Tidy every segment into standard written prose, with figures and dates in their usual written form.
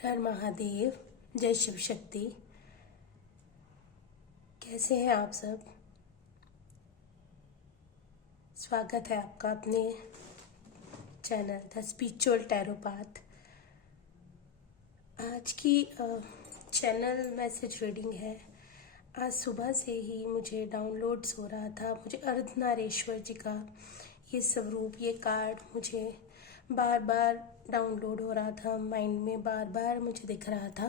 हर महादेव। जय शिव शक्ति। कैसे हैं आप सब? स्वागत है आपका अपने channel the spiritual tarot path. आज की चैनल मैसेज रीडिंग है। आज सुबह से ही मुझे डाउनलोड्स हो रहा था। मुझे अर्धनारीश्वर जी का ये स्वरूप, ये कार्ड मुझे बार बार डाउनलोड हो रहा था, माइंड में बार बार मुझे दिख रहा था।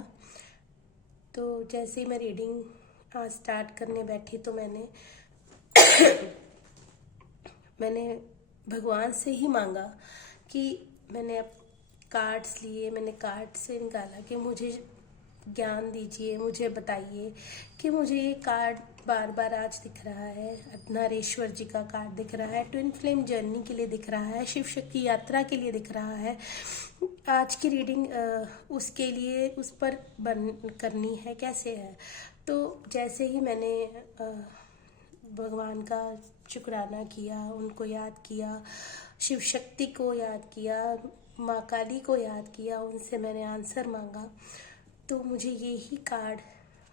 तो जैसे ही मैं रीडिंग आज स्टार्ट करने बैठी तो मैंने भगवान से ही मांगा कि मैंने अब कार्ड्स लिए, मैंने कार्ड से निकाला कि मुझे ज्ञान दीजिए, मुझे बताइए कि मुझे ये कार्ड बार बार आज दिख रहा है। अर्धनारीश्वर जी का कार्ड दिख रहा है, ट्विन फ्लेम जर्नी के लिए दिख रहा है, शिव शक्ति यात्रा के लिए दिख रहा है। आज की रीडिंग उसके लिए, उस पर करनी है, कैसे है। तो जैसे ही मैंने भगवान का शुक्राना किया, उनको याद किया, शिव शक्ति को याद किया, माँ काली को याद किया, उनसे मैंने आंसर मांगा, तो मुझे ये ही कार्ड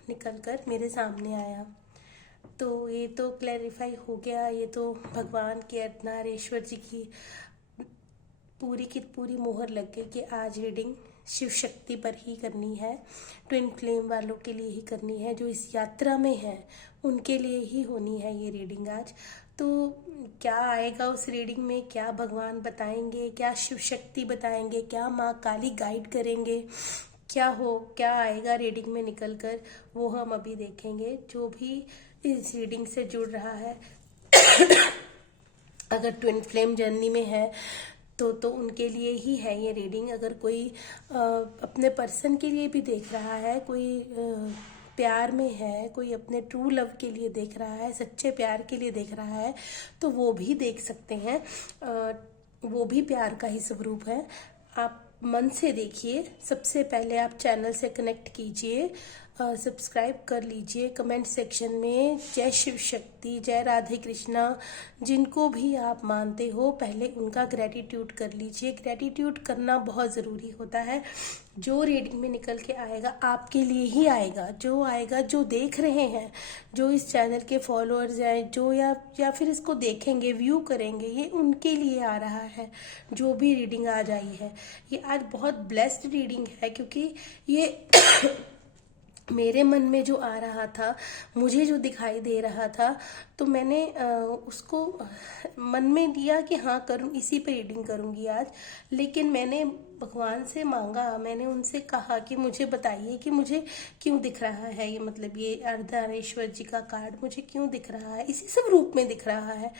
निकलकर मेरे सामने आया। तो ये तो क्लैरिफाई हो गया, ये तो भगवान के अर्धनारीश्वर जी की पूरी मोहर लग गई कि आज रीडिंग शिव शक्ति पर ही करनी है, ट्विन फ्लेम वालों के लिए ही करनी है, जो इस यात्रा में है उनके लिए ही होनी है ये रीडिंग आज। तो क्या आएगा उस रीडिंग में, क्या भगवान बताएंगे, क्या शिव शक्ति बताएंगे, क्या माँ काली गाइड करेंगे, क्या आएगा रीडिंग में निकल कर, वो हम अभी देखेंगे। जो भी इस रीडिंग से जुड़ रहा है अगर ट्विन फ्लेम जर्नी में है तो उनके लिए ही है ये रीडिंग। अगर कोई अपने पर्सन के लिए भी देख रहा है, कोई प्यार में है, कोई अपने ट्रू लव के लिए देख रहा है, सच्चे प्यार के लिए देख रहा है, तो वो भी देख सकते हैं। वो भी प्यार का ही स्वरूप है। आप मन से देखिए। सबसे पहले आप चैनल से कनेक्ट कीजिए, सब्सक्राइब कर लीजिए। कमेंट सेक्शन में जय शिव शक्ति, जय राधे कृष्णा, जिनको भी आप मानते हो पहले उनका ग्रेटिट्यूड कर लीजिए। ग्रेटिट्यूड करना बहुत ज़रूरी होता है। जो रीडिंग में निकल के आएगा आपके लिए ही आएगा। जो आएगा, जो देख रहे हैं, जो इस चैनल के फॉलोअर्स हैं, जो या फिर इसको देखेंगे, व्यू करेंगे, ये उनके लिए आ रहा है। जो भी रीडिंग आज आई है ये आज बहुत ब्लेस्ड रीडिंग है, क्योंकि ये मेरे मन में जो आ रहा था, मुझे जो दिखाई दे रहा था, तो मैंने उसको मन में लिया कि हाँ करूँ, इसी पे रीडिंग करूँगी आज। लेकिन मैंने भगवान से मांगा, मैंने उनसे कहा कि मुझे बताइए कि मुझे क्यों दिख रहा है ये, मतलब ये अर्धनारीश्वर जी का कार्ड मुझे क्यों दिख रहा है, इसी सब रूप में दिख रहा है।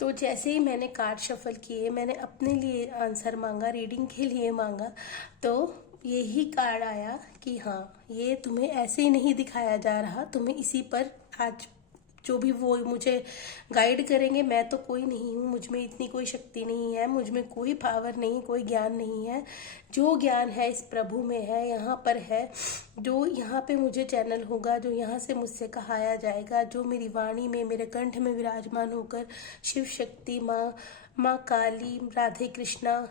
तो जैसे ही मैंने कार्ड शफल किए, मैंने अपने लिए आंसर मांगा, रीडिंग के लिए मांगा, तो यही कार्ड आया कि हाँ, ये तुम्हें ऐसे ही नहीं दिखाया जा रहा, तुम्हें इसी पर आज जो भी वो मुझे गाइड करेंगे। मैं तो कोई नहीं हूँ, मुझ में इतनी कोई शक्ति नहीं है, मुझ में कोई पावर नहीं, कोई ज्ञान नहीं है। जो ज्ञान है इस प्रभु में है, यहाँ पर है। जो यहाँ पे मुझे चैनल होगा, जो यहाँ से मुझसे कहाया जाएगा, जो मेरी वाणी में, मेरे कंठ में विराजमान होकर शिव शक्ति, माँ काली, राधे कृष्णा,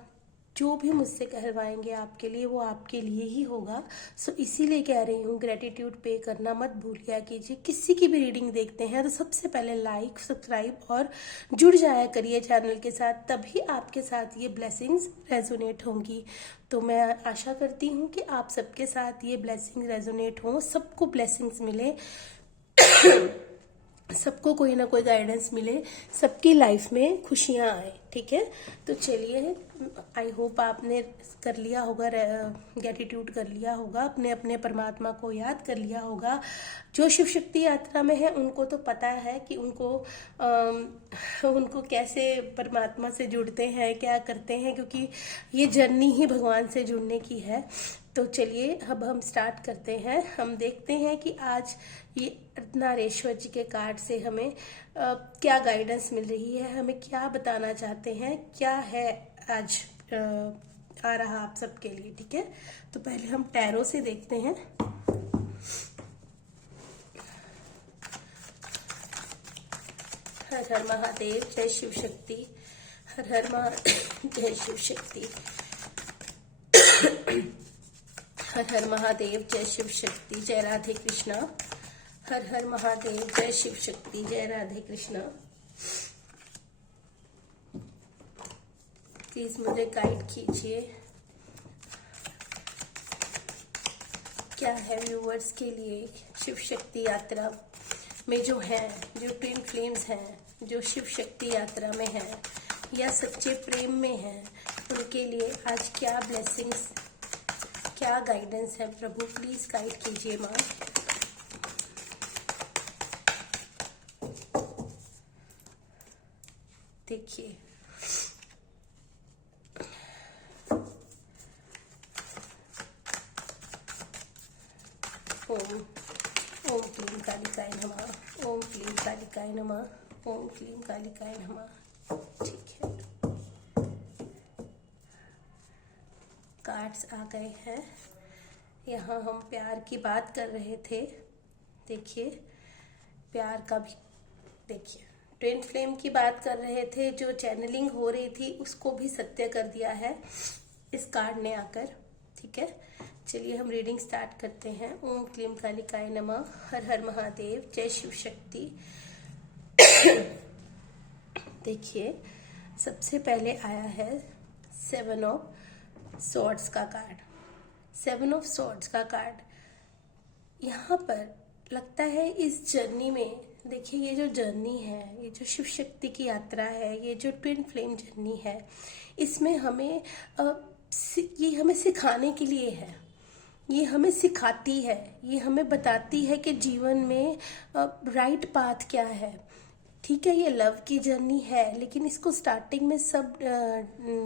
जो भी मुझसे कहलवाएंगे आपके लिए, वो आपके लिए ही होगा। सो इसीलिए कह रही हूँ, ग्रेटिट्यूड पे करना मत भूलिया कीजिए। किसी की भी रीडिंग देखते हैं तो सबसे पहले लाइक, सब्सक्राइब और जुड़ जाया करिए चैनल के साथ, तभी आपके साथ ये ब्लेसिंग्स रेजोनेट होंगी। तो मैं आशा करती हूँ कि आप सबके साथ ये ब्लेसिंग रेजोनेट हों, सबको ब्लेसिंग्स मिले सबको कोई ना कोई गाइडेंस मिले, सबकी लाइफ में खुशियाँ आए। ठीक है, तो चलिए, आई होप आपने कर लिया होगा, ग्रेटिट्यूड कर लिया होगा, अपने अपने परमात्मा को याद कर लिया होगा। जो शिव शक्ति यात्रा में है उनको तो पता है कि उनको कैसे परमात्मा से जुड़ते हैं, क्या करते हैं, क्योंकि ये जर्नी ही भगवान से जुड़ने की है। तो चलिए अब हम स्टार्ट करते हैं। हम देखते हैं कि आज ये अर्धनारीश्वर जी के कार्ड से हमें क्या गाइडेंस मिल रही है, हमें क्या बताना चाहते हैं, क्या है आज आ रहा आप सबके लिए। ठीक है, तो पहले हम टैरो से देखते हैं। हर हर महादेव, जय शिव शक्ति। हर हर महादेव, जय शिव शक्ति। हर हर महादेव, जय शिव शक्ति, जय राधे कृष्णा। हर हर महादेव, जय शिव शक्ति, जय राधे कृष्णा। प्लीज मुझे गाइड कीजिए, क्या है व्यूवर्स के लिए शिव शक्ति यात्रा में जो है, जो ट्विन फ्लेम्स हैं, जो शिव शक्ति यात्रा में है या सच्चे प्रेम में है, उनके लिए आज क्या ब्लेसिंग्स, क्या गाइडेंस है। प्रभु प्लीज गाइड कीजिए माँ। देखिए ओम ओम क्लीम कालिकाय नमः, ओम क्लीम कालिकाय नमः, ओम क्लीम कालिकाय नमः। ठीक है, कार्ड्स आ गए हैं। यहाँ हम प्यार की बात कर रहे थे। देखिए प्यार का भी, देखिए ट्विन फ्लेम की बात कर रहे थे, जो चैनलिंग हो रही थी उसको भी सत्य कर दिया है इस कार्ड ने आकर। ठीक है, चलिए हम रीडिंग स्टार्ट करते हैं। ओम क्लीम कालिकाय नमः, हर हर महादेव, जय शिव शक्ति। देखिए सबसे पहले आया है 7 ऑफ सॉर्ड्स का कार्ड। 7 ऑफ सॉर्ड्स का कार्ड यहाँ पर लगता है इस जर्नी में, देखिए ये जो जर्नी है, ये जो शिव शक्ति की यात्रा है, ये जो ट्विन फ्लेम जर्नी है, इसमें हमें ये हमें सिखाने के लिए है, ये हमें सिखाती है, ये हमें बताती है कि जीवन में राइट पाथ क्या है। ठीक है, ये लव की जर्नी है, लेकिन इसको स्टार्टिंग में सब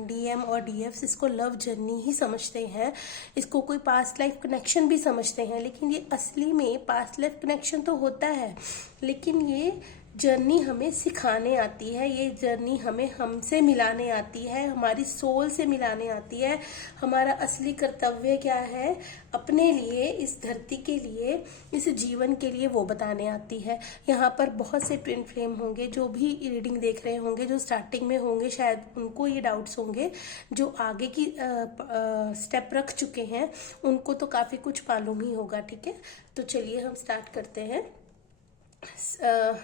डीएम और डीएफ्स इसको लव जर्नी ही समझते हैं, इसको कोई पास्ट लाइफ कनेक्शन भी समझते हैं, लेकिन ये असली में पास्ट लाइफ कनेक्शन तो होता है, लेकिन ये जर्नी हमें सिखाने आती है, ये जर्नी हमें हमसे मिलाने आती है, हमारी सोल से मिलाने आती है। हमारा असली कर्तव्य क्या है अपने लिए, इस धरती के लिए, इस जीवन के लिए, वो बताने आती है। यहाँ पर बहुत से ट्विन फ्लेम होंगे जो भी रीडिंग देख रहे होंगे, जो स्टार्टिंग में होंगे, शायद उनको ये डाउट्स होंगे, जो आगे की स्टेप रख चुके हैं उनको तो काफ़ी कुछ मालूम ही होगा। ठीक है, तो चलिए हम स्टार्ट करते हैं।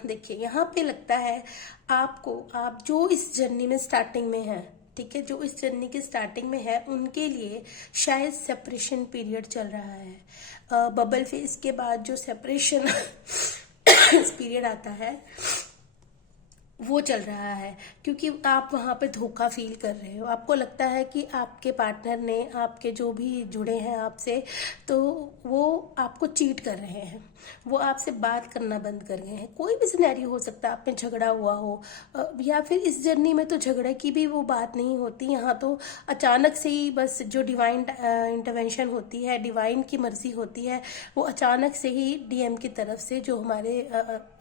देखिए यहाँ पे लगता है आपको, आप जो इस जर्नी में स्टार्टिंग में है, ठीक है, जो इस जर्नी के स्टार्टिंग में है, उनके लिए शायद सेपरेशन पीरियड चल रहा है। बबल फेज के बाद जो सेपरेशन पीरियड आता है वो चल रहा है, क्योंकि आप वहाँ पे धोखा फील कर रहे हो। आपको लगता है कि आपके पार्टनर ने, आपके जो भी जुड़े हैं आपसे, तो वो आपको चीट कर रहे हैं, वो आपसे बात करना बंद कर गए हैं। कोई भी सिनेरियो हो सकता है, आप में झगड़ा हुआ हो, या फिर इस जर्नी में तो झगड़े की भी वो बात नहीं होती। यहाँ तो अचानक से ही बस जो डिवाइन इंटरवेंशन होती है, डिवाइन की मर्जी होती है, वो अचानक से ही डीएम की तरफ से, जो हमारे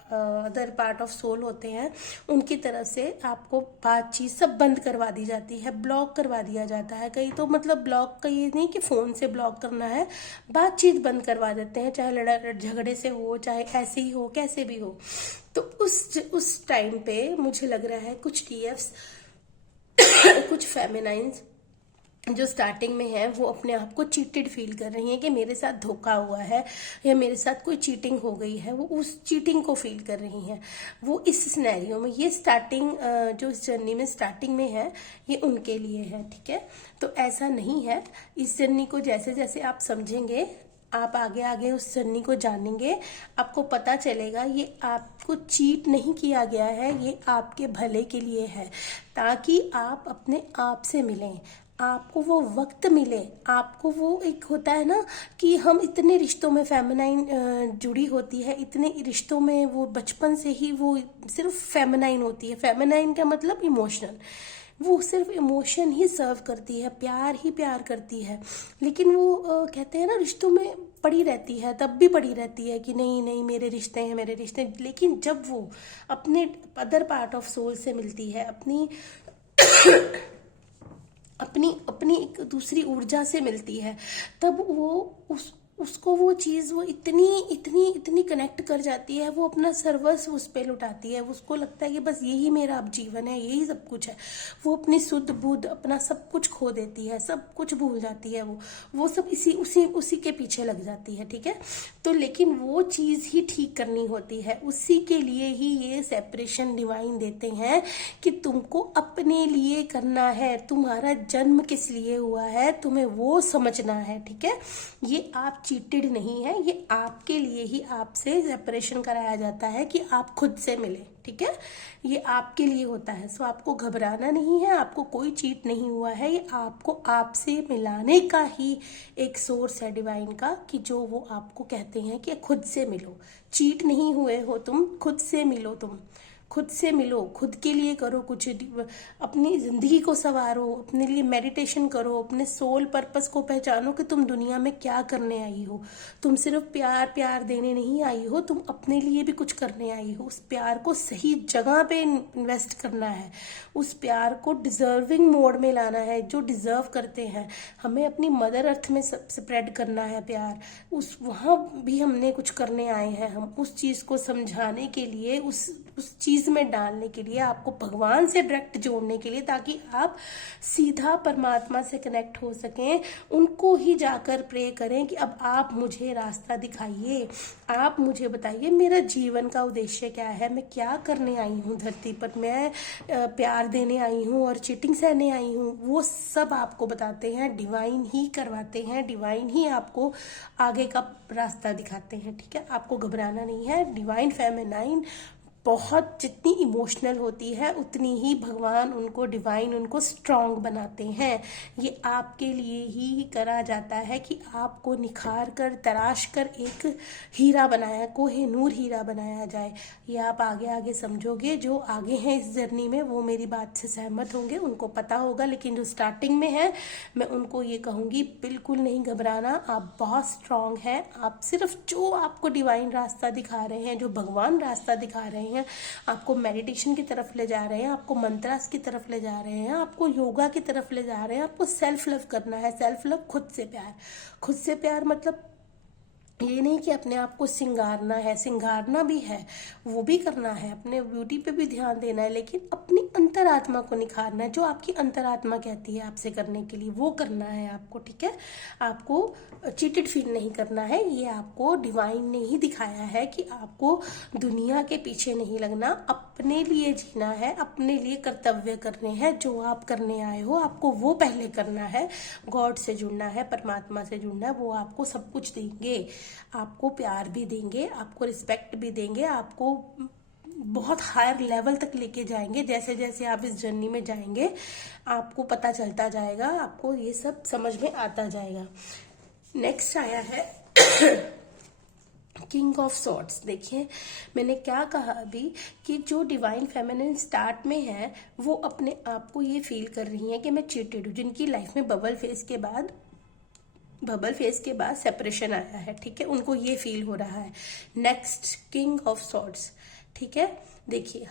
अदर पार्ट ऑफ सोल होते हैं, उनकी तरफ से आपको बातचीत सब बंद करवा दी जाती है, ब्लॉक करवा दिया जाता है। कहीं तो मतलब ब्लॉक का ये नहीं कि फ़ोन से ब्लॉक करना है, बातचीत बंद करवा देते हैं, चाहे लड़ा झगड़े से हो, चाहे ऐसे ही हो, कैसे भी हो। तो उस टाइम पे मुझे लग रहा है कुछ टीएफ्स कुछ फेमिनाइंस जो स्टार्टिंग में है, वो अपने आप को चीटेड फील कर रही हैं कि मेरे साथ धोखा हुआ है या मेरे साथ कोई चीटिंग हो गई है, वो उस चीटिंग को फील कर रही हैं। वो इस सिनेरियो में, ये स्टार्टिंग जो इस जर्नी में स्टार्टिंग में है, ये उनके लिए है। ठीक है, तो ऐसा नहीं है। इस जर्नी को जैसे जैसे आप समझेंगे, आप आगे आगे उस जर्नी को जानेंगे, आपको पता चलेगा ये आपको चीट नहीं किया गया है, ये आपके भले के लिए है, ताकि आप अपने आप से मिलें, आपको वो वक्त मिले। आपको वो एक होता है ना कि हम इतने रिश्तों में, फेमिनाइन जुड़ी होती है, इतने रिश्तों में वो बचपन से ही वो सिर्फ फेमिनाइन होती है। फेमिनाइन का मतलब इमोशनल, वो सिर्फ इमोशन ही सर्व करती है, प्यार ही प्यार करती है, लेकिन वो कहते हैं ना रिश्तों में पड़ी रहती है, तब भी पड़ी रहती है कि नहीं नहीं मेरे रिश्ते हैं, मेरे रिश्ते। लेकिन जब वो अपने अदर पार्ट ऑफ सोल से मिलती है, अपनी अपनी अपनी एक दूसरी ऊर्जा से मिलती है, तब वो उसको वो चीज़ वो इतनी इतनी इतनी कनेक्ट कर जाती है, वो अपना सर्वस्व उस पर लुटाती है। उसको लगता है कि बस यही मेरा अब जीवन है, यही सब कुछ है। वो अपनी शुद्ध बुद्ध अपना सब कुछ खो देती है, सब कुछ भूल जाती है। वो सब इसी उसी उसी के पीछे लग जाती है, ठीक है। तो लेकिन वो चीज़ ही ठीक करनी होती है, उसी के लिए ही ये सेपरेशन डिवाइन देते हैं कि तुमको अपने लिए करना है, तुम्हारा जन्म किस लिए हुआ है तुम्हें वो समझना है, ठीक है। ये आप चीटेड नहीं है, ये आपके लिए ही आपसे सेपरेशन कराया जाता है कि आप खुद से मिले, ठीक है। ये आपके लिए होता है, सो आपको घबराना नहीं है, आपको कोई चीट नहीं हुआ है, ये आपको आपसे मिलाने का ही एक सोर्स है डिवाइन का, कि जो वो आपको कहते हैं कि खुद से मिलो। चीट नहीं हुए हो तुम, खुद से मिलो, तुम खुद से मिलो, खुद के लिए करो कुछ, अपनी जिंदगी को संवारो, अपने लिए मेडिटेशन करो, अपने सोल पर्पस को पहचानो कि तुम दुनिया में क्या करने आई हो। तुम सिर्फ प्यार प्यार देने नहीं आई हो, तुम अपने लिए भी कुछ करने आई हो। उस प्यार को सही जगह पे इन्वेस्ट करना है, उस प्यार को डिजर्विंग मोड में लाना है, जो डिजर्व करते हैं। हमें अपनी मदर अर्थ में स्प्रेड करना है प्यार, उस वहाँ भी हमने कुछ करने आए हैं। हम उस चीज़ को समझाने के लिए, उस चीज़ में डालने के लिए, आपको भगवान से डायरेक्ट जोड़ने के लिए, ताकि आप सीधा परमात्मा से कनेक्ट हो सकें। उनको ही जाकर प्रे करें कि अब आप मुझे रास्ता दिखाइए, आप मुझे बताइए मेरा जीवन का उद्देश्य क्या है, मैं क्या करने आई हूँ धरती पर, मैं प्यार देने आई हूँ और चीटिंग सहने आई हूँ। वो सब आपको बताते हैं, डिवाइन ही करवाते हैं, डिवाइन ही आपको आगे का रास्ता दिखाते हैं, ठीक है। आपको घबराना नहीं है। डिवाइन फेमिनाइन बहुत जितनी इमोशनल होती है उतनी ही भगवान उनको, डिवाइन उनको स्ट्रांग बनाते हैं। ये आपके लिए ही करा जाता है कि आपको निखार कर, तराश कर एक हीरा बनाया, कोहिनूर हीरा बनाया जाए। ये आप आगे आगे समझोगे, जो आगे हैं इस जर्नी में वो मेरी बात से सहमत होंगे, उनको पता होगा। लेकिन जो स्टार्टिंग में है, मैं उनको ये कहूँगी बिल्कुल नहीं घबराना, आप बहुत स्ट्रांग हैं। आप सिर्फ जो आपको डिवाइन रास्ता दिखा रहे हैं, जो भगवान रास्ता दिखा रहे हैं, आपको मेडिटेशन की तरफ ले जा रहे हैं, आपको मंत्रास की तरफ ले जा रहे हैं, आपको योगा की तरफ ले जा रहे हैं, आपको सेल्फ लव करना है। सेल्फ लव, खुद से प्यार। खुद से प्यार मतलब ये नहीं कि अपने आप को सिंगारना है, सिंगारना भी है, वो भी करना है, अपने ब्यूटी पे भी ध्यान देना है, लेकिन अपनी अंतरात्मा को निखारना है। जो आपकी अंतरात्मा कहती है आपसे करने के लिए, वो करना है आपको, ठीक है। आपको चीटेड फील नहीं करना है। ये आपको डिवाइन ने ही दिखाया है कि आपको दुनिया के पीछे नहीं लगना, अपने लिए जीना है, अपने लिए कर्तव्य करने हैं। जो आप करने आए हो आपको वो पहले करना है। गॉड से जुड़ना है, परमात्मा से जुड़ना है, वो आपको सब कुछ देंगे। आपको प्यार भी देंगे, आपको रिस्पेक्ट भी देंगे, आपको बहुत हायर लेवल तक लेके जाएंगे। जैसे जैसे आप इस जर्नी में जाएंगे आपको पता चलता जाएगा, आपको ये सब समझ में आता जाएगा। नेक्स्ट आया है किंग ऑफ सॉर्ड्स। देखिए मैंने क्या कहा अभी, कि जो डिवाइन फेमिनिन स्टार्ट में है वो अपने आप को ये फील कर रही हैं कि मैं चीटेड हूँ। जिनकी लाइफ में बबल फेस के बाद सेपरेशन आया है, ठीक है, उनको ये फील हो रहा है। नेक्स्ट किंग ऑफ सॉर्ड्स, ठीक है। देखिए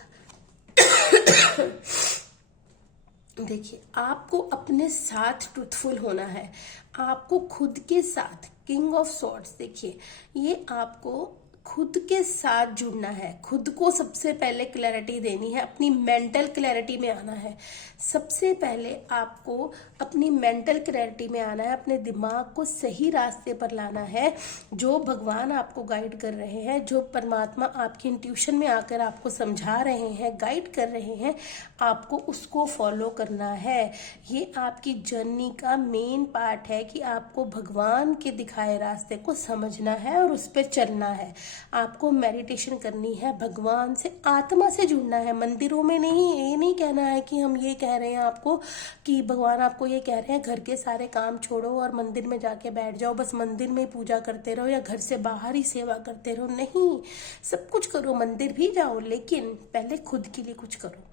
आपको अपने साथ ट्रूथफुल होना है, आपको खुद के साथ। किंग ऑफ सॉर्ड्स, देखिए ये आपको खुद के साथ जुड़ना है, खुद को सबसे पहले क्लैरिटी देनी है, अपनी मेंटल क्लैरिटी में आना है। सबसे पहले आपको अपनी मेंटल क्लैरिटी में आना है, अपने दिमाग को सही रास्ते पर लाना है। जो भगवान आपको गाइड कर रहे हैं, जो परमात्मा आपकी इंट्यूशन में आकर आपको समझा रहे हैं, गाइड कर रहे हैं, आपको उसको फॉलो करना है। ये आपकी जर्नी का मेन पार्ट है कि आपको भगवान के दिखाए रास्ते को समझना है और उस पर चलना है। आपको मेडिटेशन करनी है, भगवान से, आत्मा से जुड़ना है, मंदिरों में नहीं। ये नहीं कहना है कि हम ये कह रहे हैं आपको कि भगवान आपको ये कह रहे हैं घर के सारे काम छोड़ो और मंदिर में जाके बैठ जाओ, बस मंदिर में पूजा करते रहो या घर से बाहर ही सेवा करते रहो। नहीं, सब कुछ करो, मंदिर भी जाओ, लेकिन पहले खुद के लिए कुछ करो।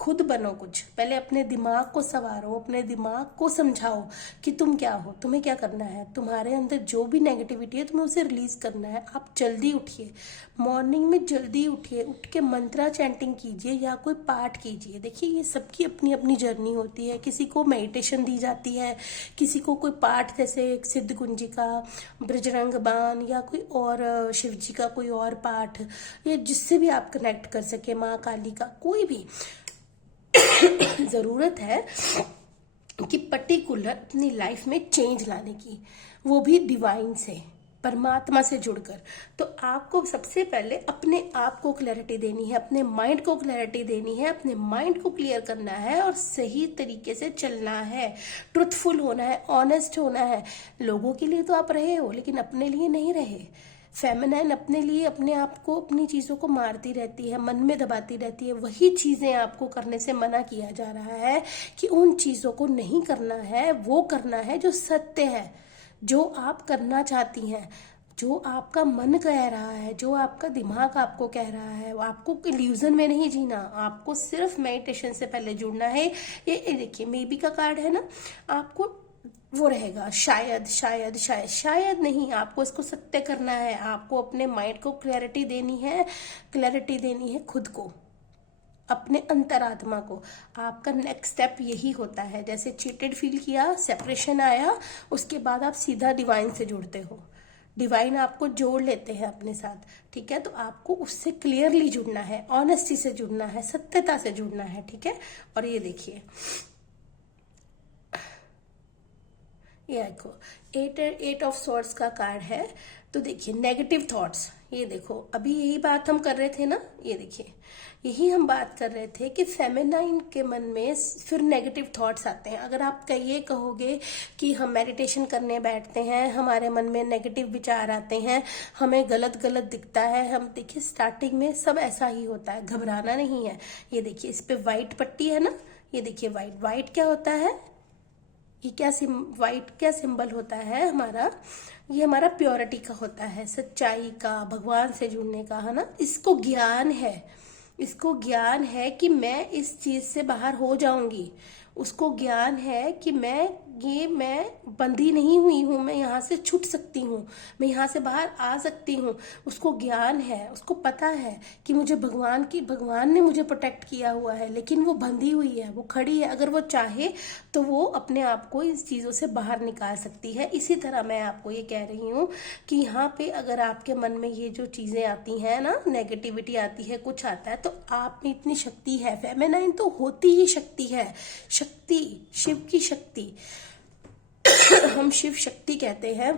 खुद बनो कुछ, पहले अपने दिमाग को संवारो, अपने दिमाग को समझाओ कि तुम क्या हो, तुम्हें क्या करना है, तुम्हारे अंदर जो भी नेगेटिविटी है तुम्हें उसे रिलीज करना है। आप जल्दी उठिए, मॉर्निंग में जल्दी उठिए, उठ के मंत्रा चैंटिंग कीजिए या कोई पाठ कीजिए। देखिए ये सबकी अपनी अपनी जर्नी होती है, किसी को मेडिटेशन दी जाती है, किसी को कोई पाठ जैसे सिद्ध कुंजी का, बृजरंग बाण, या कोई और शिव जी का कोई और पाठ, या जिससे भी आप कनेक्ट कर सके, माँ काली का कोई भी ज़रूरत है कि पर्टिकुलर अपनी लाइफ में चेंज लाने की, वो भी डिवाइन से, परमात्मा से जुड़कर। तो आपको सबसे पहले अपने आप को क्लैरिटी देनी है, अपने माइंड को क्लैरिटी देनी है, अपने माइंड को क्लियर करना है और सही तरीके से चलना है, ट्रुथफुल होना है, ऑनेस्ट होना है। लोगों के लिए तो आप रहे हो लेकिन अपने लिए नहीं रहे। फेमिनाइन अपने लिए अपने आप को, अपनी चीज़ों को मारती रहती है, मन में दबाती रहती है। वही चीज़ें आपको करने से मना किया जा रहा है कि उन चीज़ों को नहीं करना है, वो करना है जो सत्य है, जो आप करना चाहती हैं, जो आपका मन कह रहा है, जो आपका दिमाग आपको कह रहा है। आपको इल्यूजन में नहीं जीना, आपको सिर्फ मेडिटेशन से पहले जुड़ना है। ये देखिए मे बी का कार्ड है ना, आपको वो रहेगा शायद शायद शायद शायद नहीं, आपको इसको सत्य करना है। आपको अपने माइंड को क्लैरिटी देनी है, क्लैरिटी देनी है खुद को, अपने अंतरात्मा को। आपका नेक्स्ट स्टेप यही होता है, जैसे चीटेड फील किया, सेपरेशन आया, उसके बाद आप सीधा डिवाइन से जुड़ते हो, डिवाइन आपको जोड़ लेते हैं अपने साथ, ठीक है। तो आपको उससे क्लियरली जुड़ना है, ऑनेस्टी से जुड़ना है, सत्यता से जुड़ना है, ठीक है। और ये देखिए, ये देखो एट ऑफ सॉर्ड्स का कार्ड है। तो देखिए नेगेटिव थॉट्स, ये देखो अभी यही बात हम कर रहे थे ना, ये देखिए यही हम बात कर रहे थे कि फेमिनाइन के मन में फिर नेगेटिव थॉट्स आते हैं। अगर आप ये कहोगे कि हम मेडिटेशन करने बैठते हैं, हमारे मन में नेगेटिव विचार आते हैं, हमें गलत गलत दिखता है, हम देखिए स्टार्टिंग में सब ऐसा ही होता है, घबराना नहीं है। ये देखिए इस पे वाइट पट्टी है ना, ये देखिए वाइट, वाइट क्या होता है, ये क्या वाइट क्या सिंबल होता है हमारा, ये हमारा प्योरिटी का होता है, सच्चाई का, भगवान से जुड़ने का, है ना। इसको ज्ञान है, इसको ज्ञान है कि मैं इस चीज से बाहर हो जाऊंगी। उसको ज्ञान है कि मैं बंधी नहीं हुई हूँ, मैं यहाँ से छूट सकती हूँ, मैं यहाँ से बाहर आ सकती हूँ। उसको ज्ञान है, उसको पता है कि मुझे भगवान ने मुझे प्रोटेक्ट किया हुआ है, लेकिन वो बंधी हुई है, वो खड़ी है। अगर वो चाहे तो वो अपने आप को इस चीज़ों से बाहर निकाल सकती है। इसी तरह मैं आपको ये कह रही हूँ कि यहाँ पे अगर आपके मन में ये जो चीज़ें आती हैं ना, नेगेटिविटी आती है, कुछ आता है, तो आप में इतनी शक्ति है। फेमिनाइन तो होती ही शक्ति है, शक्ति, शिव की शक्ति हम शिव शक्ति कहते हैं।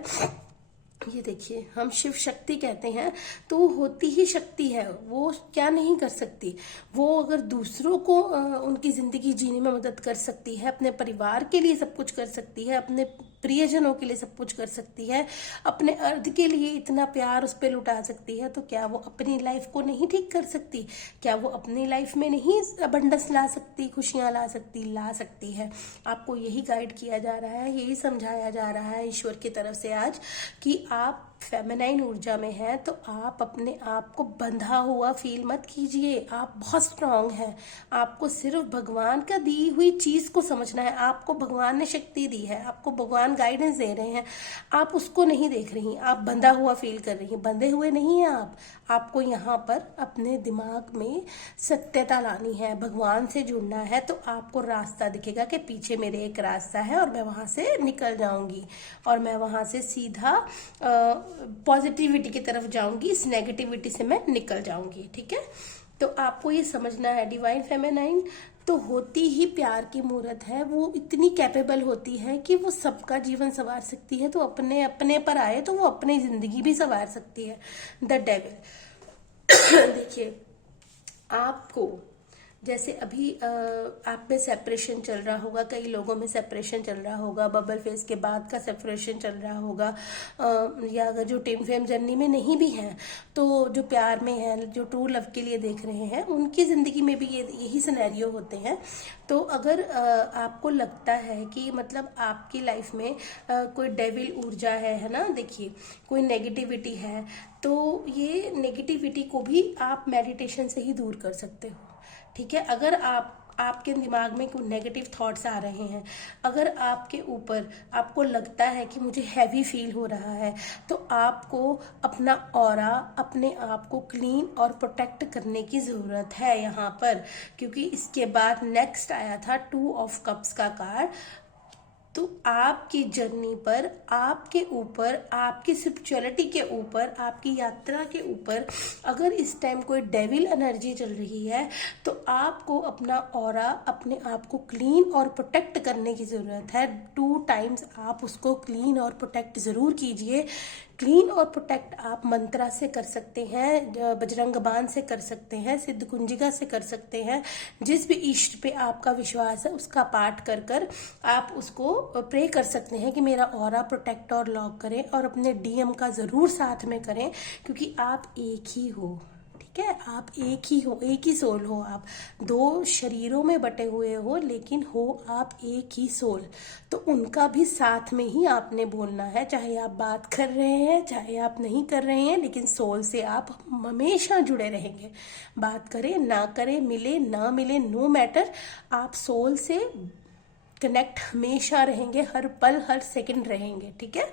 ये देखिए हम शिव शक्ति कहते हैं, तो वो होती ही शक्ति है। वो क्या नहीं कर सकती, वो अगर दूसरों को उनकी जिंदगी जीने में मदद कर सकती है, अपने परिवार के लिए सब कुछ कर सकती है, अपने प्रियजनों के लिए सब कुछ कर सकती है, अपने अर्ध के लिए इतना प्यार उस पर लुटा सकती है, तो क्या वो अपनी लाइफ को नहीं ठीक कर सकती? क्या वो अपनी लाइफ में नहीं अबंडेंस ला सकती, खुशियां ला सकती है। आपको यही गाइड किया जा रहा है, यही समझाया जा रहा है ईश्वर की तरफ से आज कि आप फेमिनाइन ऊर्जा में हैं, तो आप अपने आप को बंधा हुआ फील मत कीजिए। आप बहुत स्ट्रांग हैं। आपको सिर्फ भगवान का दी हुई चीज को समझना है। आपको भगवान ने शक्ति दी है, आपको भगवान गाइडेंस दे रहे हैं, आप उसको नहीं देख रही, आप बंधा हुआ फील कर रही हैं। बंधे हुए नहीं हैं आप। आपको यहाँ पर अपने दिमाग में सत्यता लानी है, भगवान से जुड़ना है, तो आपको रास्ता दिखेगा कि पीछे मेरे एक रास्ता है और मैं वहां से निकल जाऊंगी और मैं वहां से सीधा पॉजिटिविटी की तरफ जाऊंगी, इस नेगेटिविटी से मैं निकल जाऊंगी, ठीक है। तो आपको ये समझना है, डिवाइन फेमिनाइन तो होती ही प्यार की मूर्त है। वो इतनी कैपेबल होती है कि वो सबका जीवन संवार सकती है। तो अपने अपने पर आए तो वो अपनी जिंदगी भी संवार सकती है। द डेविल देखिए आपको, जैसे अभी आप में सेपरेशन चल रहा होगा, कई लोगों में सेपरेशन चल रहा होगा, बबल फेज के बाद का सेपरेशन चल रहा होगा, या अगर जो टिन फेम जर्नी में नहीं भी हैं, तो जो प्यार में है, जो ट्रू लव के लिए देख रहे हैं, उनकी जिंदगी में भी यही सिनेरियो होते हैं। तो अगर आपको लगता है कि मतलब आपकी लाइफ में कोई डेविल ऊर्जा है ना, देखिए कोई नेगेटिविटी है, तो ये नेगेटिविटी को भी आप मेडिटेशन से ही दूर कर सकते हो। ठीक है, अगर आपके दिमाग में कोई नेगेटिव थॉट्स आ रहे हैं, अगर आपके ऊपर आपको लगता है कि मुझे हैवी फील हो रहा है, तो आपको अपना ऑरा, अपने आप को क्लीन और प्रोटेक्ट करने की ज़रूरत है यहाँ पर। क्योंकि इसके बाद नेक्स्ट आया था 2 ऑफ कप्स का कार्ड। तो आपकी जर्नी पर, आपके ऊपर, आपकी स्पिरिचुअलिटी के ऊपर, आपकी यात्रा के ऊपर अगर इस टाइम कोई डेविल एनर्जी चल रही है, तो आपको अपना ऑरा, अपने आप को क्लीन और प्रोटेक्ट करने की ज़रूरत है। 2 टाइम्स आप उसको क्लीन और प्रोटेक्ट ज़रूर कीजिए। क्लीन और प्रोटेक्ट आप मंत्रा से कर सकते हैं, बजरंग बाण से कर सकते हैं, सिद्ध कुंजिका से कर सकते हैं। जिस भी इष्ट पे आपका विश्वास है उसका पाठ कर कर आप उसको प्रे कर सकते हैं कि मेरा ऑरा प्रोटेक्ट और लॉक करें, और अपने डीएम का ज़रूर साथ में करें, क्योंकि आप एक ही हो। ठीक है, आप एक ही हो, एक ही सोल हो। आप 2 शरीरों में बटे हुए हो, लेकिन हो आप एक ही सोल। तो उनका भी साथ में ही आपने बोलना है, चाहे आप बात कर रहे हैं चाहे आप नहीं कर रहे हैं, लेकिन सोल से आप हमेशा जुड़े रहेंगे। बात करें ना करें, मिले ना मिले, नो मैटर, आप सोल से कनेक्ट हमेशा रहेंगे, हर पल हर सेकंड रहेंगे। ठीक है,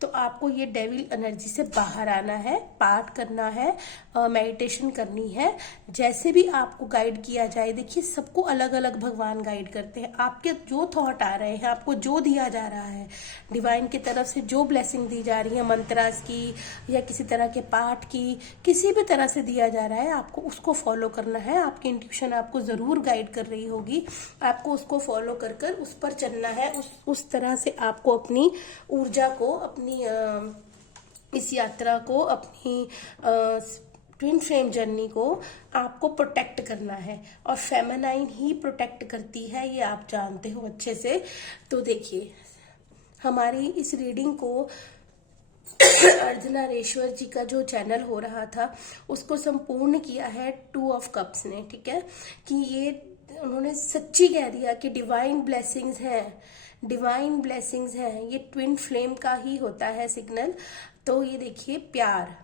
तो आपको ये डेविल एनर्जी से बाहर आना है, पाठ करना है, मेडिटेशन करनी है। जैसे भी आपको गाइड किया जाए, देखिए सबको अलग अलग भगवान गाइड करते हैं। आपके जो थॉट आ रहे हैं, आपको जो दिया जा रहा है डिवाइन की तरफ से, जो ब्लेसिंग दी जा रही है मंत्रास की या किसी तरह के पाठ की, किसी भी तरह से दिया जा रहा है, आपको उसको फॉलो करना है। आपकी इंट्यूशन आपको ज़रूर गाइड कर रही होगी, आपको उसको फॉलो कर कर उस पर चलना है। उस तरह से आपको अपनी ऊर्जा को, अपनी इस यात्रा को, अपनी ट्विन फ्लेम जर्नी को आपको प्रोटेक्ट करना है। और फेमिनाइन ही प्रोटेक्ट करती है, ये आप जानते हो अच्छे से। तो देखिए, हमारी इस रीडिंग को अर्धनारेश्वर जी का जो चैनल हो रहा था उसको संपूर्ण किया है 2 ऑफ कप्स ने। ठीक है, कि ये उन्होंने सच्ची कह दिया कि डिवाइन ब्लेसिंग्स हैं, डिवाइन ब्लेसिंग्स हैं। ये ट्विन फ्लेम का ही होता है सिग्नल। तो ये देखिए, प्यार,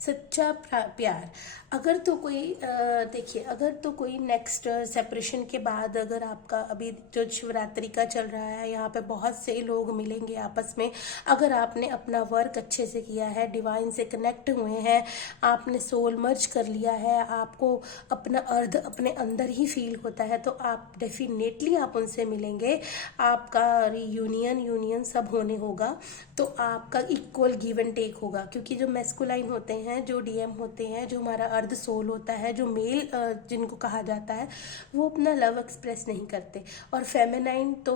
सच्चा प्यार। अगर तो कोई देखिए, अगर तो कोई नेक्स्ट सेपरेशन के बाद, अगर आपका अभी जो शिवरात्रि का चल रहा है, यहाँ पे बहुत से लोग मिलेंगे आपस में। अगर आपने अपना वर्क अच्छे से किया है, डिवाइन से कनेक्ट हुए हैं, आपने सोल मर्ज कर लिया है, आपको अपना अर्ध अपने अंदर ही फील होता है, तो आप डेफिनेटली आप उनसे मिलेंगे। आपका यूनियन सब होने होगा। तो आपका इक्वल गिव एंड टेक होगा, क्योंकि जो मैस्कुलाइन होते हैं, जो डीएम होते हैं, जो हमारा अर्ध सोल होता है, जो मेल जिनको कहा जाता है, वो अपना लव एक्सप्रेस नहीं करते। और फेमिनाइन तो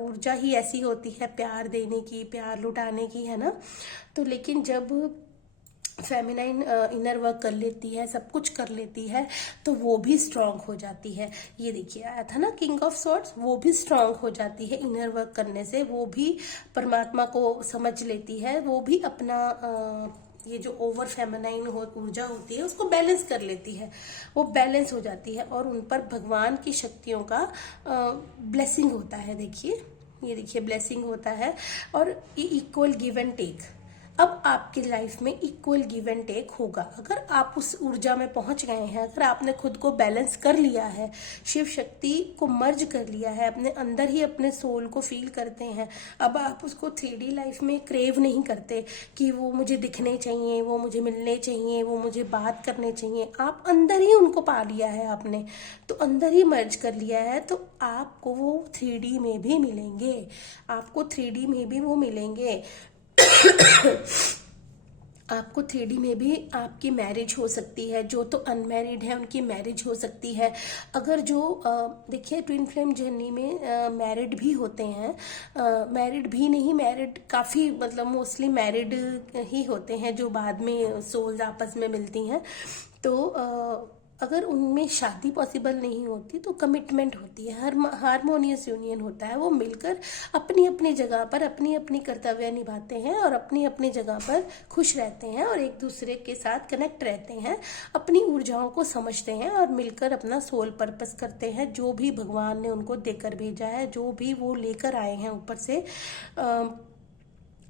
ऊर्जा ही ऐसी होती है प्यार देने की, प्यार लुटाने की, है ना। तो लेकिन जब फेमिनाइन इनर वर्क कर लेती है, सब कुछ कर लेती है, तो वो भी स्ट्रांग हो जाती है। ये देखिए आया था ना किंग ऑफ सॉर्ड्स, वो भी स्ट्रांग हो जाती है इनर वर्क करने से। वो भी परमात्मा को समझ लेती है, वो भी अपना ये जो ओवर फेमिनाइन ऊर्जा होती है उसको बैलेंस कर लेती है, वो बैलेंस हो जाती है, और उन पर भगवान की शक्तियों का ब्लेसिंग होता है। देखिए, ये देखिए ब्लेसिंग होता है, और ये इक्वल गिव एंड टेक। अब आपकी लाइफ में इक्वल गिव एंड टेक होगा। अगर आप उस ऊर्जा में पहुंच गए हैं, अगर आपने खुद को बैलेंस कर लिया है, शिव शक्ति को मर्ज कर लिया है, अपने अंदर ही अपने सोल को फील करते हैं, अब आप उसको 3D लाइफ में क्रेव नहीं करते कि वो मुझे दिखने चाहिए, वो मुझे मिलने चाहिए, वो मुझे बात करने चाहिए। आप अंदर ही उनको पा लिया है आपने, तो अंदर ही मर्ज कर लिया है, तो आपको वो 3D में भी मिलेंगे, आपको 3D में भी वो मिलेंगे। आपको 3D में भी आपकी मैरिज हो सकती है, जो तो अनमैरिड है उनकी मैरिज हो सकती है। अगर जो देखिए ट्विन फ्लेम जर्नी में मैरिड भी होते हैं, मैरिड भी नहीं, मैरिड काफ़ी मतलब मोस्टली मैरिड ही होते हैं जो बाद में सोल्स आपस में मिलती हैं। तो अगर उनमें शादी पॉसिबल नहीं होती तो कमिटमेंट होती है, हारमोनियस यूनियन होता है। वो मिलकर अपनी अपनी जगह पर अपनी अपनी कर्तव्य निभाते हैं और अपनी अपनी जगह पर खुश रहते हैं और एक दूसरे के साथ कनेक्ट रहते हैं, अपनी ऊर्जाओं को समझते हैं और मिलकर अपना सोल पर्पस करते हैं, जो भी भगवान ने उनको देकर भेजा है, जो भी वो लेकर आए हैं ऊपर से।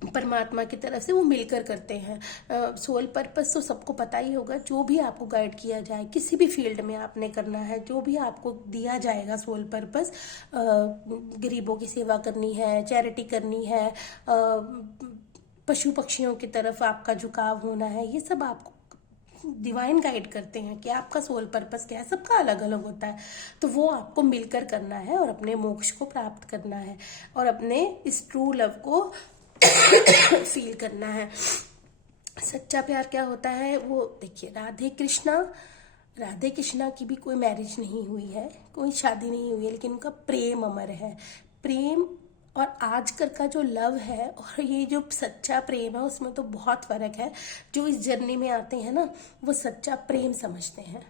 परमात्मा की तरफ से वो मिलकर करते हैं। सोल पर्पस तो सबको पता ही होगा, जो भी आपको गाइड किया जाए किसी भी फील्ड में आपने करना है, जो भी आपको दिया जाएगा सोल पर्पस, गरीबों की सेवा करनी है, चैरिटी करनी है, पशु पक्षियों की तरफ आपका झुकाव होना है, ये सब आपको डिवाइन गाइड करते हैं कि आपका सोल पर्पस क्या है। सबका अलग अलग होता है, तो वो आपको मिलकर करना है और अपने मोक्ष को प्राप्त करना है और अपने इस ट्रू लव को फील करना है। सच्चा प्यार क्या होता है वो देखिए, राधे कृष्णा की भी कोई मैरिज नहीं हुई है, कोई शादी नहीं हुई है, लेकिन उनका प्रेम अमर है। प्रेम और आजकल का जो लव है और ये जो सच्चा प्रेम है, उसमें तो बहुत फर्क है। जो इस जर्नी में आते हैं ना, वो सच्चा प्रेम समझते हैं।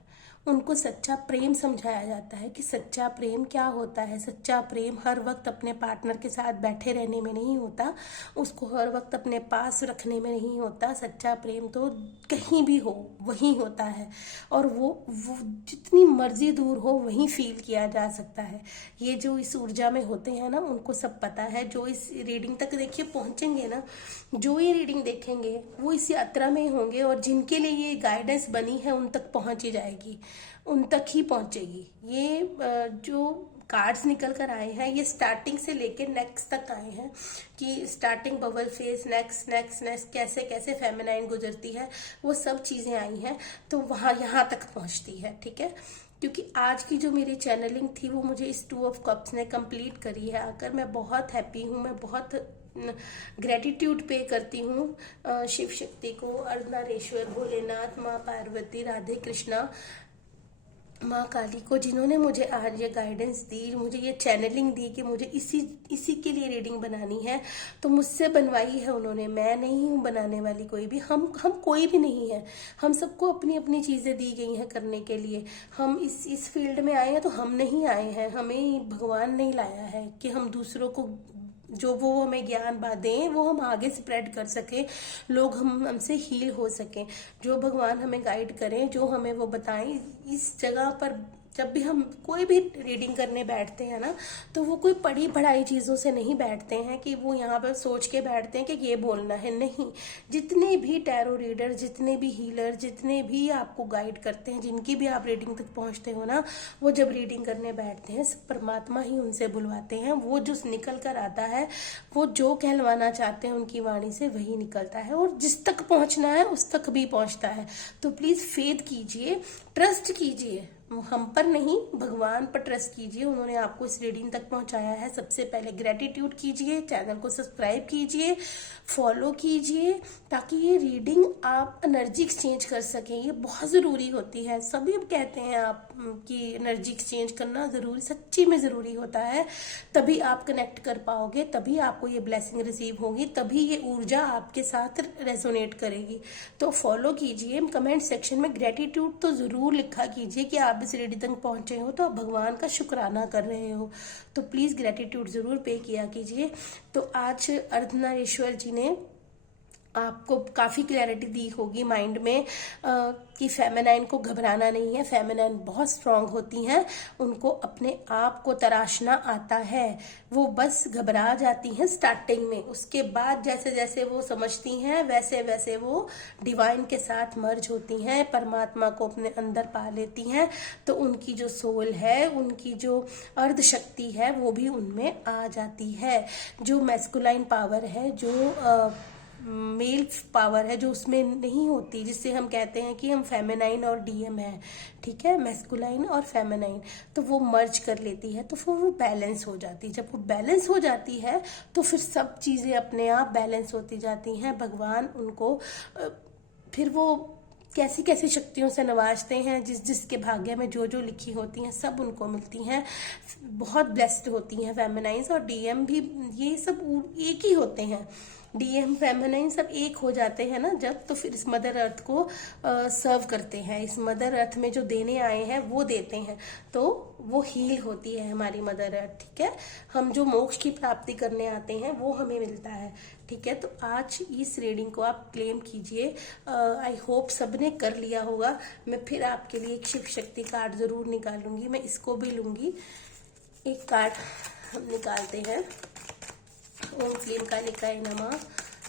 उनको सच्चा प्रेम समझाया जाता है कि सच्चा प्रेम क्या होता है। सच्चा प्रेम हर वक्त अपने पार्टनर के साथ बैठे रहने में नहीं होता, उसको हर वक्त अपने पास रखने में नहीं होता। सच्चा प्रेम तो कहीं भी हो वहीं होता है, और वो जितनी मर्जी दूर हो वहीं फील किया जा सकता है। ये जो इस ऊर्जा में होते हैं ना, उनको सब पता है। जो इस रीडिंग तक देखिए पहुंचेंगे ना, जो ये रीडिंग देखेंगे वो इस यात्रा में होंगे, और जिनके लिए ये गाइडेंस बनी है उन तक पहुंच ही जाएगी, उन तक ही पहुंचेगी। ये जो कार्ड्स निकल कर आए हैं, ये स्टार्टिंग से लेकर नेक्स्ट तक आए हैं कि starting bubble face, next next next, कैसे कैसे फेमिनाइन गुजरती है, वो सब चीजें आई हैं, तो वहां यहाँ तक पहुंचती है। ठीक है, क्योंकि आज की जो मेरी चैनलिंग थी वो मुझे इस 2 ऑफ कप्स ने कंप्लीट करी है आकर। मैं बहुत हैप्पी हूँ, मैं बहुत ग्रेटिट्यूड पे करती हूँ शिव शक्ति को, अर्धनारीश्वर, भोलेनाथ, माँ पार्वती, राधे कृष्णा, माँ काली को, जिन्होंने मुझे आज ये गाइडेंस दी, मुझे ये चैनलिंग दी कि मुझे इसी के लिए रीडिंग बनानी है। तो मुझसे बनवाई है उन्होंने, मैं नहीं हूँ बनाने वाली कोई भी, हम कोई भी नहीं है। हम सबको अपनी अपनी चीजें दी गई हैं करने के लिए। हम इस फील्ड में आए हैं तो हम नहीं आए हैं, हमें भगवान नहीं लाया है कि हम दूसरों को जो वो हमें ज्ञान दें वो हम आगे स्प्रेड कर सकें, लोग हमसे हील हो सकें। जो भगवान हमें गाइड करें, जो हमें वो बताएं, इस जगह पर जब भी हम कोई भी रीडिंग करने बैठते हैं ना, तो वो कोई पढ़ी पढ़ाई चीज़ों से नहीं बैठते हैं कि वो यहाँ पर सोच के बैठते हैं कि ये बोलना है। नहीं, जितने भी टैरो रीडर, जितने भी हीलर, जितने भी आपको गाइड करते हैं, जिनकी भी आप रीडिंग तक पहुँचते हो ना, वो जब रीडिंग करने बैठते हैं परमात्मा ही उनसे बुलवाते हैं। वो जो निकल कर आता है, वो जो कहलवाना चाहते हैं उनकी वाणी से वही निकलता है, और जिस तक पहुँचना है उस तक भी पहुँचता है। तो प्लीज़ फेथ कीजिए, ट्रस्ट कीजिए, हम पर नहीं भगवान पर ट्रस्ट कीजिए। उन्होंने आपको इस रीडिंग तक पहुंचाया है। सबसे पहले ग्रेटिट्यूड कीजिए, चैनल को सब्सक्राइब कीजिए, फॉलो कीजिए, ताकि ये रीडिंग आप एनर्जी एक्सचेंज कर सकें। ये बहुत ज़रूरी होती है। सभी कहते हैं आप कि एनर्जी एक्सचेंज करना ज़रूरी, सच्ची में ज़रूरी होता है। तभी आप कनेक्ट कर पाओगे, तभी आपको ये ब्लेसिंग रिसीव होगी, तभी ये ऊर्जा आपके साथ रेजोनेट करेगी। तो फॉलो कीजिए, कमेंट सेक्शन में ग्रेटिट्यूड तो ज़रूर लिखा कीजिए कि आप इस रीडिंग तक पहुंचे हो तो आप भगवान का शुक्राना कर रहे हो। तो प्लीज़ ग्रेटिट्यूड ज़रूर पे किया कीजिए। तो आज अर्धनारीश्वर जी ने आपको काफ़ी क्लैरिटी दी होगी माइंड में कि फेमिनाइन को घबराना नहीं है। फेमिनाइन बहुत स्ट्रांग होती हैं, उनको अपने आप को तराशना आता है। वो बस घबरा जाती हैं स्टार्टिंग में, उसके बाद जैसे जैसे वो समझती हैं वैसे वैसे वो डिवाइन के साथ मर्ज होती हैं, परमात्मा को अपने अंदर पा लेती हैं। तो उनकी जो सोल है, उनकी जो अर्ध शक्ति है, वो भी उनमें आ जाती है। जो मैस्कुलाइन पावर है, जो मेल पावर है, जो उसमें नहीं होती, जिससे हम कहते हैं कि हम फेमिनाइन और डीएम है, ठीक है, मैस्कुलाइन और फेमिनाइन, तो वो मर्ज कर लेती है, तो फिर वो बैलेंस हो जाती है। जब वो बैलेंस हो जाती है तो फिर सब चीज़ें अपने आप बैलेंस होती जाती हैं। भगवान उनको फिर वो कैसी कैसी शक्तियों से नवाजते हैं, जिसके भाग्य में जो जो लिखी होती हैं सब उनको मिलती हैं। बहुत ब्लेस्ड होती हैं फेमिनाइंस, और डीएम भी, ये सब एक ही होते हैं। डीएम फेमिनाइन सब एक हो जाते हैं ना जब, तो फिर इस मदर अर्थ को सर्व करते हैं। इस मदर अर्थ में जो देने आए हैं वो देते हैं, तो वो हील होती है हमारी मदर अर्थ, ठीक है। हम जो मोक्ष की प्राप्ति करने आते हैं वो हमें मिलता है, ठीक है। तो आज इस रीडिंग को आप क्लेम कीजिए। आई होप सबने कर लिया होगा। मैं फिर आपके लिए एक शिव शक्ति कार्ड जरूर निकालूंगी, मैं इसको भी लूंगी। एक कार्ड हम निकालते हैं। ओम क्लीम कालिकाय नमः,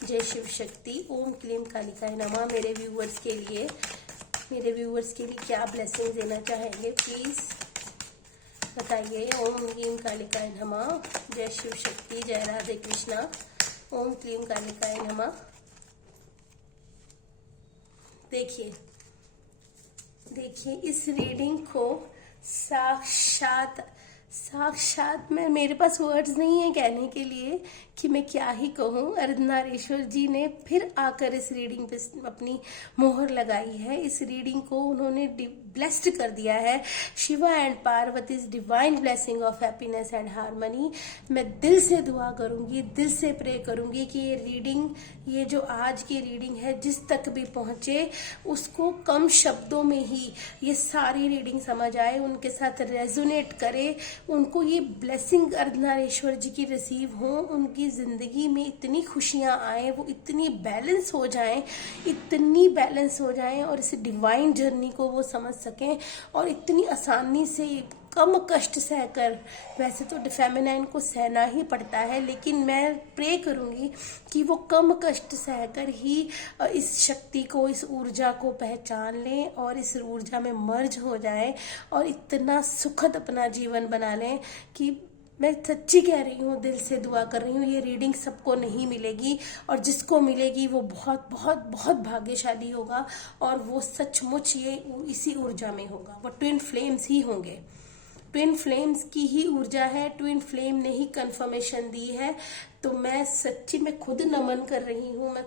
जय शिव शक्ति। ओम क्लीम कालिकाय नमः। मेरे व्यूअर्स के लिए क्या ब्लेसिंग देना चाहेंगे प्लीज बताइए। ओम क्लीम कालिकाय नमः। जय शिव शक्ति। जय राधे कृष्णा। ओम क्लीम कालिकाय नमः। देखिए इस रीडिंग को साक्षात मेरे पास वर्ड्स नहीं है कहने के लिए कि मैं क्या ही कहूँ। अर्धनारीश्वर जी ने फिर आकर इस रीडिंग पे अपनी मोहर लगाई है। इस रीडिंग को उन्होंने ब्लेस्ड कर दिया है। Shiva and Parvati's divine blessing of happiness and harmony. मैं दिल से दुआ करूंगी, दिल से प्रे करूंगी कि ये जो आज की रीडिंग है जिस तक भी पहुंचे उसको कम शब्दों में ही ये सारी रीडिंग समझ आए, उनके साथ रेजोनेट करे, उनको ये ब्लेसिंग अर्धनारीश्वर जी की रिसीव हो, उनकी जिंदगी में इतनी खुशियां आए, वो इतनी बैलेंस हो जाएं और इस डिवाइन जर्नी को वो समझ सकें और इतनी आसानी से कम कष्ट सहकर। वैसे तो फेमिनाइन को सहना ही पड़ता है, लेकिन मैं प्रे करूंगी कि वो कम कष्ट सहकर ही इस शक्ति को, इस ऊर्जा को पहचान लें और इस ऊर्जा में मर्ज हो जाएं और इतना सुखद अपना जीवन बना लें कि मैं सच्ची कह रही हूँ, दिल से दुआ कर रही हूँ। ये रीडिंग सबको नहीं मिलेगी और जिसको मिलेगी वो बहुत बहुत बहुत भाग्यशाली होगा और वो सचमुच इसी ऊर्जा में होगा। वो ट्विन फ्लेम्स ही होंगे। ट्विन फ्लेम्स की ही ऊर्जा है। ट्विन फ्लेम ने ही कंफर्मेशन दी है। तो मैं सच्ची में खुद नमन कर रही हूँ। मैं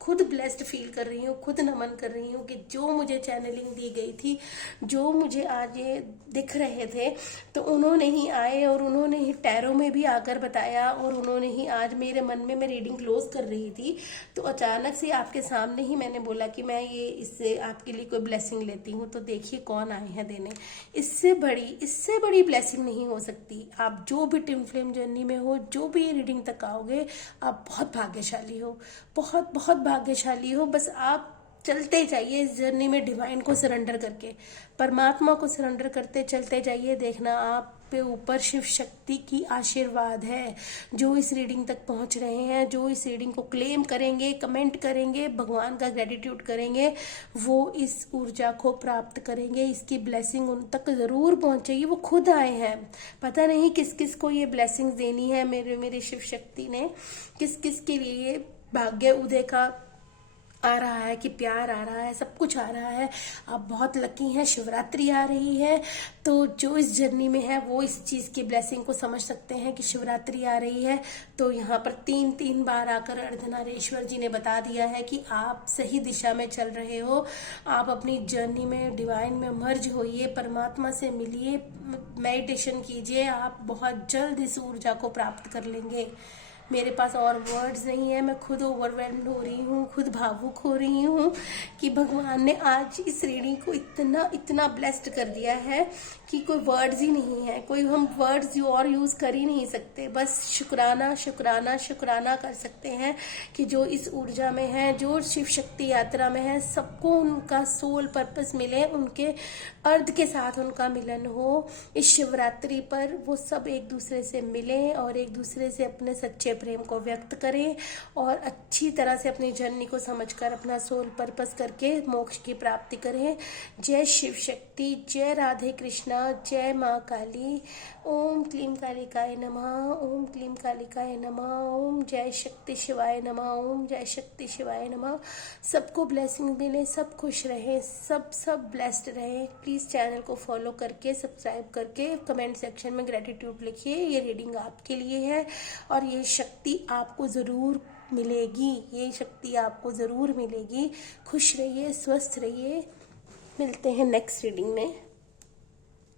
खुद ब्लेस्ड फील कर रही हूँ, खुद नमन कर रही हूँ कि जो मुझे चैनलिंग दी गई थी, जो मुझे आज ये दिख रहे थे, तो उन्होंने ही आए और उन्होंने ही टैरो में भी आकर बताया और उन्होंने ही आज मेरे मन में, मैं रीडिंग क्लोज कर रही थी तो अचानक से आपके सामने ही मैंने बोला कि मैं ये इससे आपके लिए कोई ब्लेसिंग लेती हूँ। तो देखिए कौन आए हैं देने। इससे बड़ी ब्लेसिंग नहीं हो सकती। आप जो भी ट्विन फ्लेम जर्नी में हो, जो भी ये रीडिंग तक आओगे, आप बहुत भाग्यशाली हो, बहुत बहुत भाग्यशाली हो। बस आप चलते जाइए इस जर्नी में, डिवाइन को सरेंडर करके, परमात्मा को सरेंडर करते चलते जाइए। देखना आप पे ऊपर शिव शक्ति की आशीर्वाद है। जो इस रीडिंग तक पहुंच रहे हैं, जो इस रीडिंग को क्लेम करेंगे, कमेंट करेंगे, भगवान का ग्रेटिट्यूड करेंगे, वो इस ऊर्जा को प्राप्त करेंगे। इसकी ब्लेसिंग उन तक जरूर पहुंचेगी। वो खुद आए हैं। पता नहीं किस किस को ये ब्लेसिंग देनी है मेरे शिव शक्ति ने, किस किस के लिए ये भाग्य उदय का आ रहा है कि प्यार आ रहा है, सब कुछ आ रहा है। आप बहुत लकी हैं। शिवरात्रि आ रही है, तो जो इस जर्नी में है वो इस चीज की ब्लेसिंग को समझ सकते हैं कि शिवरात्रि आ रही है। तो यहाँ पर तीन बार आकर अर्धनारीश्वर जी ने बता दिया है कि आप सही दिशा में चल रहे हो। आप अपनी जर्नी में डिवाइन में मर्ज होइए, परमात्मा से मिलिए, मेडिटेशन कीजिए। आप बहुत जल्द इस ऊर्जा को प्राप्त कर लेंगे। मेरे पास और वर्ड्स नहीं है। मैं खुद ओवरवेल्म्ड हो रही हूँ, खुद भावुक हो रही हूँ कि भगवान ने आज इस रीडिंग को इतना ब्लेस्ड कर दिया है कि कोई वर्ड्स ही नहीं है। कोई हम वर्ड्स और यूज कर ही नहीं सकते। बस शुक्राना शुक्राना शुक्राना कर सकते हैं कि जो इस ऊर्जा में है, जो शिव शक्ति यात्रा में है, सबको उनका सोल पर्पस मिले, उनके अर्थ के साथ उनका मिलन हो। इस शिवरात्रि पर वो सब एक दूसरे से मिलें और एक दूसरे से अपने सच्चे प्रेम को व्यक्त करें और अच्छी तरह से अपनी जर्नी को समझकर अपना सोल पर्पस करके मोक्ष की प्राप्ति करें। जय शिव शक्ति। जय राधे कृष्णा। जय माँ काली। ओम क्लीम कालिकाय नमः। ओम क्लीम कालिकाय नमः। ओम जय शक्ति शिवाय नमः। ओम जय शक्ति शिवाय नमः। सबको ब्लेसिंग मिले, सब खुश रहें, सब ब्लेस्ड रहें। प्लीज चैनल को फॉलो करके, सब्सक्राइब करके कमेंट सेक्शन में ग्रेटिट्यूड लिखिए। ये रीडिंग आपके लिए है और ये शक्ति आपको जरूर मिलेगी। ये शक्ति आपको जरूर मिलेगी। खुश रहिए, स्वस्थ रहिए। मिलते हैं नेक्स्ट रीडिंग में।